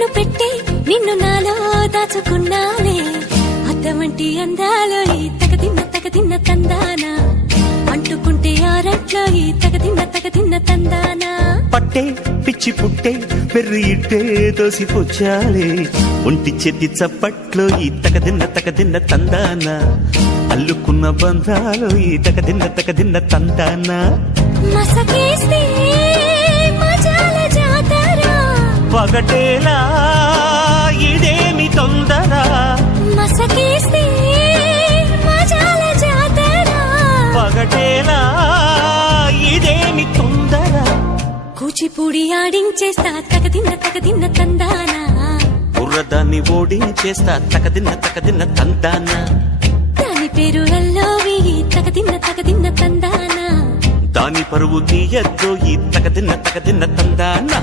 కన్ను పెట్టే నిన్ను నాలో దాచుకున్నానే అద్దమంటి అందాలో ఈ తగదిన్న తందానా అంటుకుంటే ఆరట్లో ఈ తగదిన్న తందానా పట్టే పిచ్చి పుట్టే పెర్రి ఇట్టే దోసిపుచ్చాలే ఒంటి చెట్టి చప్పట్లో ఈ తగదిన్న తందానా అల్లుకున్న బంధాలు ఈ తగదిన్న తందానా మసకేస్తే మజాల జాతర పగటేలా ఇదేమి తొందర మసకేస్తే మజాల జాతర పగటేలా ఇదేమి తొందర కూచిపూడి ఆడించేస్తా తగదిన్న తందానా బుర్రదాన్ని ఓడించేస్తా తగదిన్న తందానా దాని పేరు అల్లోవి తగదిన్న తందానా దాని పరువు తీయద్దు ఈ తగదిన్న తందానా